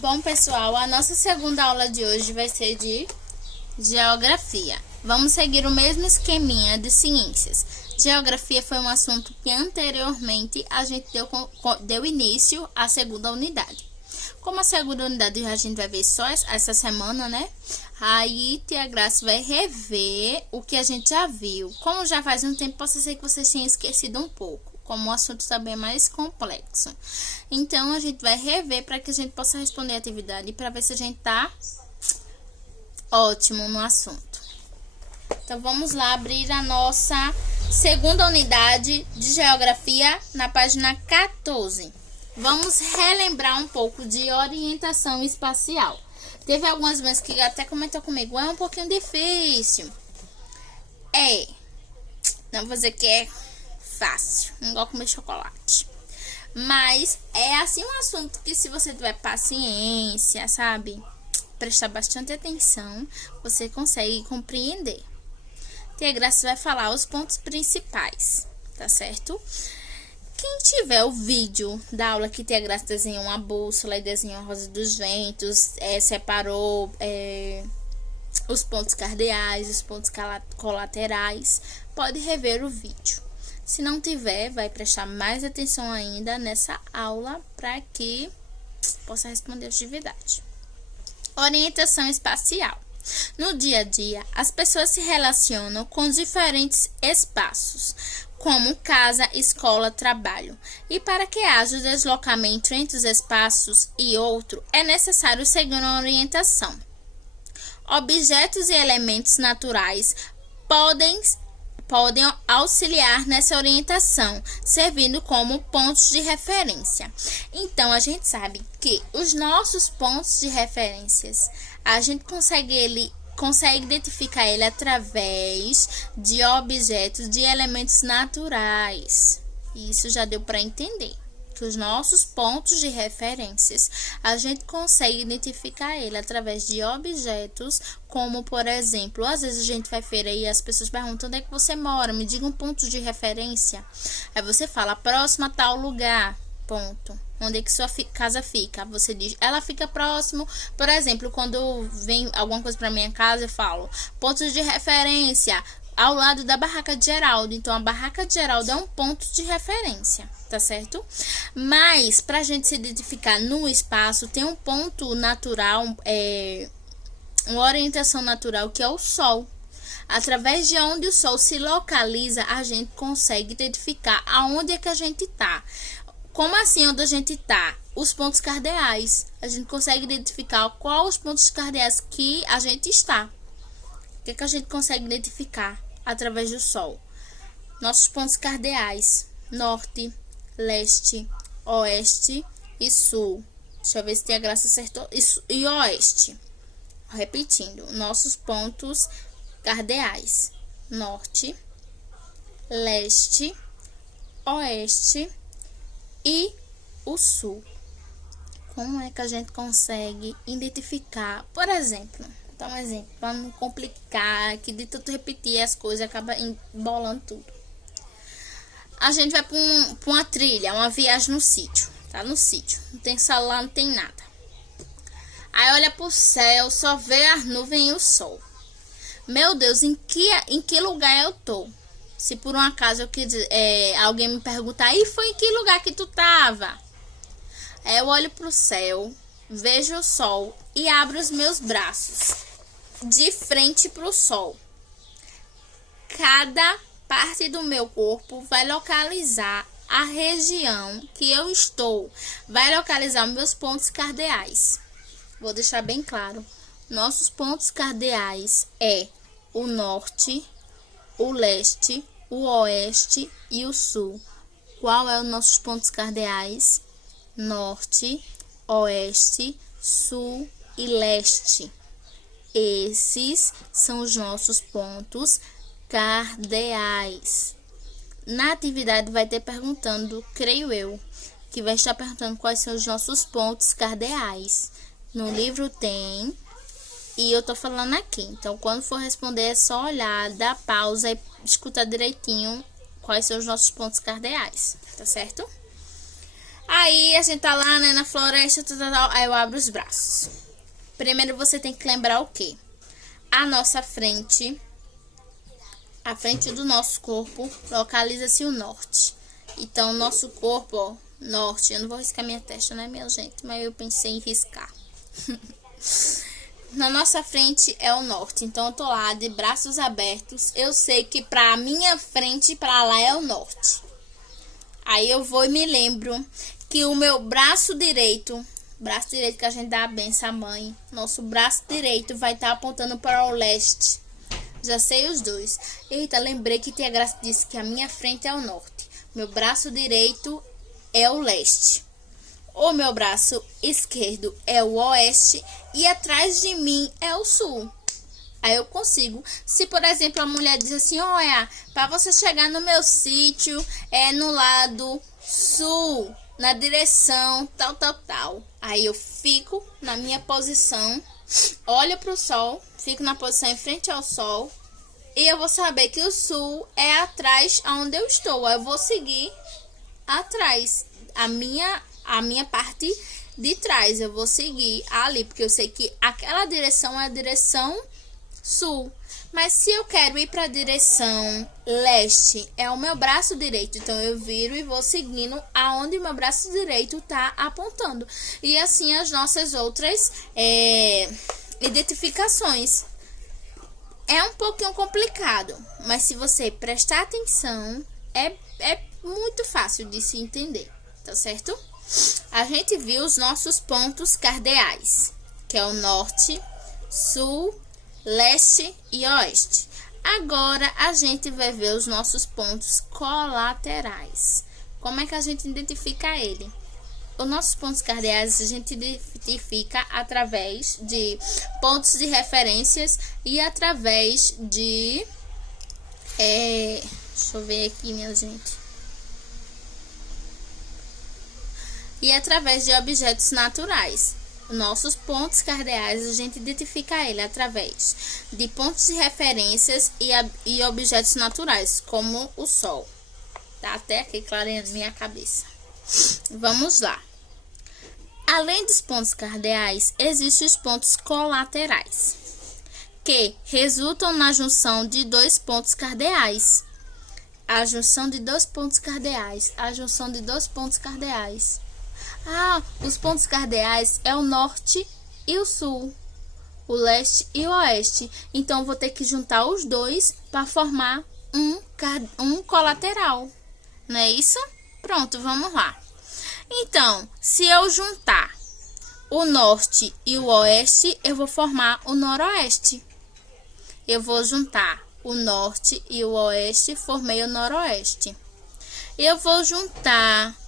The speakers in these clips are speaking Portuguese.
Bom, pessoal, a nossa segunda aula de hoje vai ser de geografia. Vamos seguir o mesmo esqueminha de ciências. Geografia foi um assunto que anteriormente a gente deu início à segunda unidade. Como a segunda unidade a gente vai ver só essa semana, né? Aí Tia Graça vai rever o que a gente já viu. Como já faz um tempo, pode ser que vocês tenham esquecido um pouco. Como o assunto também é mais complexo. Então, a gente vai rever para que a gente possa responder a atividade para ver se a gente tá ótimo no assunto. Então, vamos lá abrir a nossa segunda unidade de geografia na página 14. Vamos relembrar um pouco de orientação espacial. Teve algumas vezes que até comentou comigo, é um pouquinho difícil. Não vou dizer que é fácil, igual comer chocolate. Mas é assim um assunto que, se você tiver paciência, sabe, prestar bastante atenção, você consegue compreender. Tia Graça vai falar os pontos principais, tá certo? Quem tiver o vídeo da aula que Tia Graça desenhou uma bússola e desenhou a rosa dos ventos, separou os pontos cardeais, os pontos colaterais, pode rever o vídeo. Se não tiver, vai prestar mais atenção ainda nessa aula para que possa responder a atividade. Orientação espacial. No dia a dia, as pessoas se relacionam com diferentes espaços, como casa, escola, trabalho. E para que haja o deslocamento entre os espaços e outro, é necessário seguir uma orientação. Objetos e elementos naturais podem auxiliar nessa orientação, servindo como pontos de referência. Então, a gente sabe que os nossos pontos de referências, a gente consegue identificar ele através de objetos, de elementos naturais. Isso já deu para entender. Que os nossos pontos de referências, a gente consegue identificar ele através de objetos, como, por exemplo, às vezes a gente vai feira e as pessoas perguntam onde é que você mora, me diga um ponto de referência. Aí você fala, próximo a tal lugar, ponto. Onde é que sua casa fica? Você diz, ela fica próximo. Por exemplo, quando vem alguma coisa para minha casa, eu falo, pontos de referência ao lado da barraca de Geraldo. Então, a barraca de Geraldo é um ponto de referência, tá certo? Mas, para a gente se identificar no espaço, tem um ponto natural, uma orientação natural, que é o Sol. Através de onde o Sol se localiza, a gente consegue identificar aonde é que a gente tá. Como assim onde a gente tá? Os pontos cardeais. A gente consegue identificar qual os pontos cardeais que a gente está. O que a gente consegue identificar através do Sol? Nossos pontos cardeais: norte, leste, oeste e sul. Deixa eu ver se Tia Graça acertou. Isso, e oeste. Repetindo, nossos pontos cardeais: norte, leste, oeste e o sul. Como é que a gente consegue identificar? Por exemplo, dá um exemplo, para não complicar, que de tanto repetir as coisas acaba embolando tudo. A gente vai para uma trilha, uma viagem no sítio. Tá no sítio, não tem celular, não tem nada. Aí olha pro céu, só vê as nuvens e o sol. Meu Deus, em que lugar eu tô? Se por um acaso alguém me perguntar, e foi em que lugar que tu tava? Eu olho pro céu, vejo o sol e abro os meus braços de frente pro sol. Cada parte do meu corpo vai localizar a região que eu estou, vai localizar os meus pontos cardeais. Vou deixar bem claro. Nossos pontos cardeais é o norte, o leste, o oeste e o sul. Qual é os nossos pontos cardeais? Norte, oeste, sul e leste. Esses são os nossos pontos cardeais. Na atividade vai ter perguntando, creio eu, que vai estar perguntando quais são os nossos pontos cardeais. No livro tem, e eu tô falando aqui. Então, quando for responder, é só olhar, dar pausa e escutar direitinho quais são os nossos pontos cardeais, tá certo? Aí a gente tá lá, né, na floresta, aí eu abro os braços. Primeiro você tem que lembrar o quê? A nossa frente, a frente do nosso corpo, localiza-se o norte. Então, nosso corpo, ó, norte. Eu não vou riscar minha testa, né, minha gente? Mas eu pensei em riscar. Na nossa frente é o norte. Então, eu tô lá de braços abertos. Eu sei que pra minha frente, pra lá é o norte. Aí eu vou e me lembro que o meu braço direito que a gente dá a benção à mãe, nosso braço direito vai estar apontando para o leste. Já sei os dois. Eita, lembrei que Tia Graça disse que a minha frente é o norte. Meu braço direito é o leste. O meu braço esquerdo é o oeste e atrás de mim é o sul. Aí eu consigo. Se, por exemplo, a mulher diz assim, olha, para você chegar no meu sítio é no lado sul, na direção tal. Aí eu fico na minha posição, olho para o sol, fico na posição em frente ao sol e eu vou saber que o sul é atrás aonde eu estou. Aí eu vou seguir atrás, a minha parte de trás, eu vou seguir ali, porque eu sei que aquela direção é a direção sul. Mas se eu quero ir para a direção leste, é o meu braço direito. Então, eu viro e vou seguindo aonde o meu braço direito está apontando. E assim as nossas outras identificações. É um pouquinho complicado, mas se você prestar atenção, é muito fácil de se entender, tá certo? A gente viu os nossos pontos cardeais, que é o norte, sul, leste e oeste. Agora a gente vai ver os nossos pontos colaterais. Como é que a gente identifica ele? Os nossos pontos cardeais a gente identifica através de pontos de referências e através de deixa eu ver aqui, minha gente. E através de objetos naturais. Nossos pontos cardeais, a gente identifica ele através de pontos de referências e objetos naturais, como o Sol. Tá até aqui clareando minha cabeça. Vamos lá. Além dos pontos cardeais, existem os pontos colaterais, que resultam na junção de dois pontos cardeais. A junção de dois pontos cardeais. A junção de dois pontos cardeais. Os pontos cardeais é o norte e o sul, o leste e o oeste. Então, vou ter que juntar os dois para formar um colateral. Não é isso? Pronto, vamos lá. Então, se eu juntar o norte e o oeste, eu vou formar o noroeste. Eu vou juntar o norte e o oeste, formei o noroeste. Eu vou juntar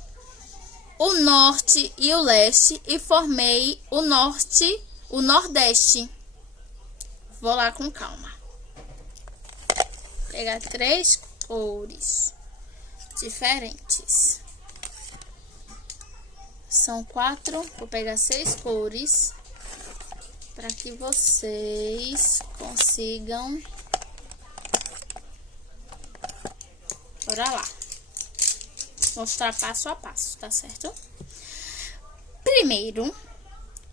o norte e o leste e formei o nordeste. Vou lá com calma. Pegar 3 cores diferentes. São 4, vou pegar 6 cores para que vocês consigam. Bora lá. Mostrar passo a passo, tá certo? Primeiro,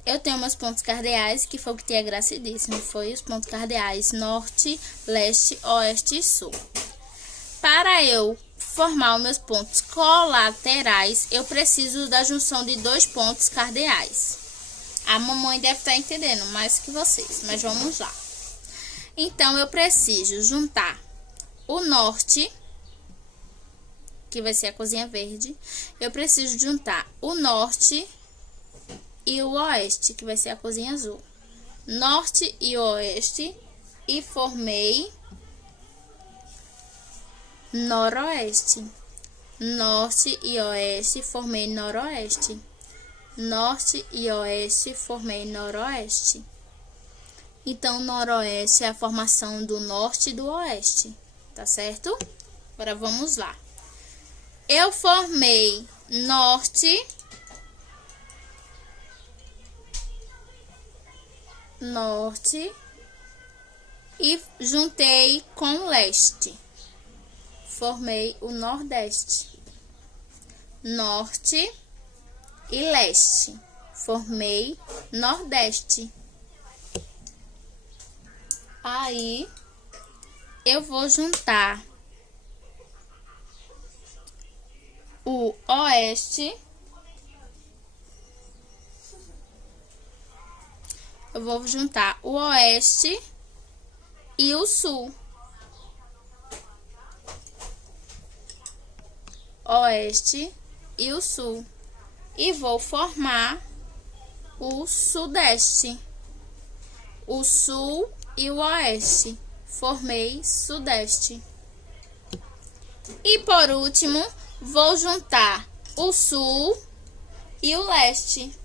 eu tenho meus pontos cardeais, que foi o que Tia Graça disse, não foi? Os pontos cardeais norte, leste, oeste e sul. Para eu formar os meus pontos colaterais, eu preciso da junção de dois pontos cardeais. A mamãe deve estar entendendo mais que vocês, mas vamos lá. Então, eu preciso juntar o norte, que vai ser a cozinha verde. Eu preciso juntar o norte e o oeste, que vai ser a cozinha azul. Norte e oeste, e formei noroeste. Norte e oeste, formei noroeste. Norte e oeste, formei noroeste. Então, noroeste é a formação do norte e do oeste, tá certo? Agora, vamos lá. Eu formei norte, e juntei com leste. Formei o nordeste. Norte, e leste. Formei nordeste. Aí, eu vou juntar o oeste. Eu vou juntar o oeste e o sul. Oeste e o sul. E vou formar o sudeste. O sul e o oeste. Formei sudeste. E por último, vou juntar o sul e o leste.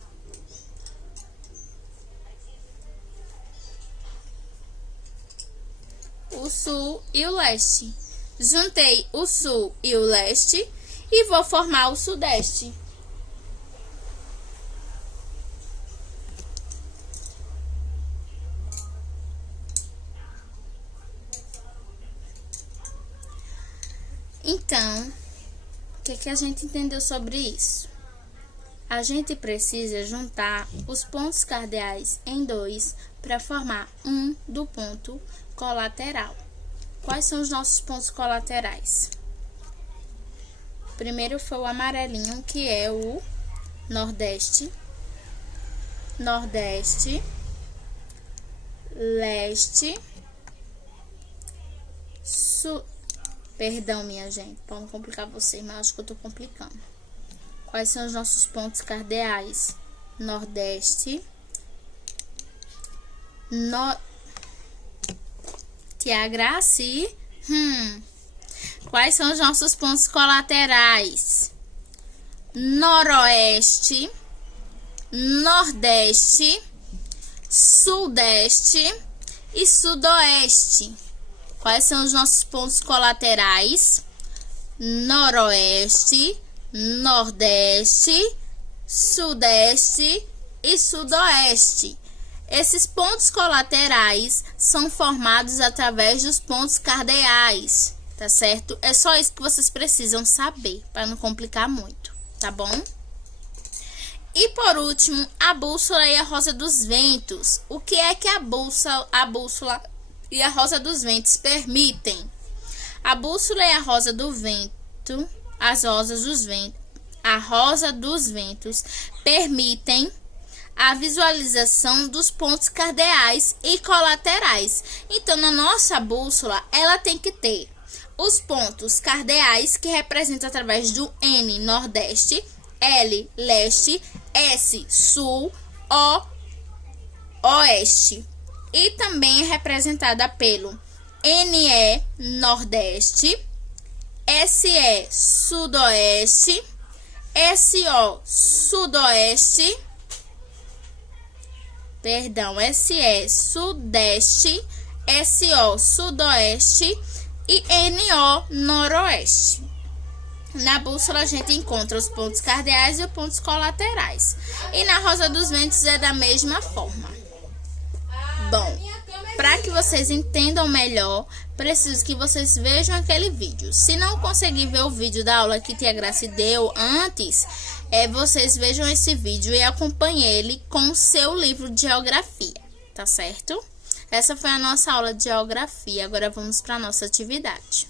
O sul e o leste. Juntei o sul e o leste e vou formar o sudeste. Então, o que a gente entendeu sobre isso? A gente precisa juntar os pontos cardeais em 2 para formar um do ponto colateral. Quais são os nossos pontos colaterais? Primeiro foi o amarelinho, que é o nordeste, nordeste, leste, sul. Perdão, minha gente, para não complicar vocês, mas acho que eu tô complicando. Quais são os nossos pontos cardeais? Nordeste, Tia Graci. Quais são os nossos pontos colaterais? Noroeste, Nordeste, Sudeste e Sudoeste. Quais são os nossos pontos colaterais? Noroeste, Nordeste, Sudeste e Sudoeste. Esses pontos colaterais são formados através dos pontos cardeais, tá certo? É só isso que vocês precisam saber, para não complicar muito, tá bom? E por último, a bússola e a rosa dos ventos. O que é que a bússola e a rosa dos ventos permitem? A bússola e a rosa do vento, a rosa dos ventos permitem a visualização dos pontos cardeais e colaterais. Então, na nossa bússola, ela tem que ter os pontos cardeais, que representam através do N, nordeste, L, leste, S, sul, O, oeste. E também é representada pelo NE, nordeste, SE, sudoeste, SO, sudoeste, SE, sudeste, SO, sudoeste e NO, noroeste. Na bússola a gente encontra os pontos cardeais e os pontos colaterais. E na rosa dos ventos é da mesma forma. Bom, para que vocês entendam melhor, preciso que vocês vejam aquele vídeo. Se não conseguir ver o vídeo da aula que Tia Graci deu antes, vocês vejam esse vídeo e acompanhem ele com o seu livro de geografia, tá certo? Essa foi a nossa aula de geografia. Agora vamos para a nossa atividade.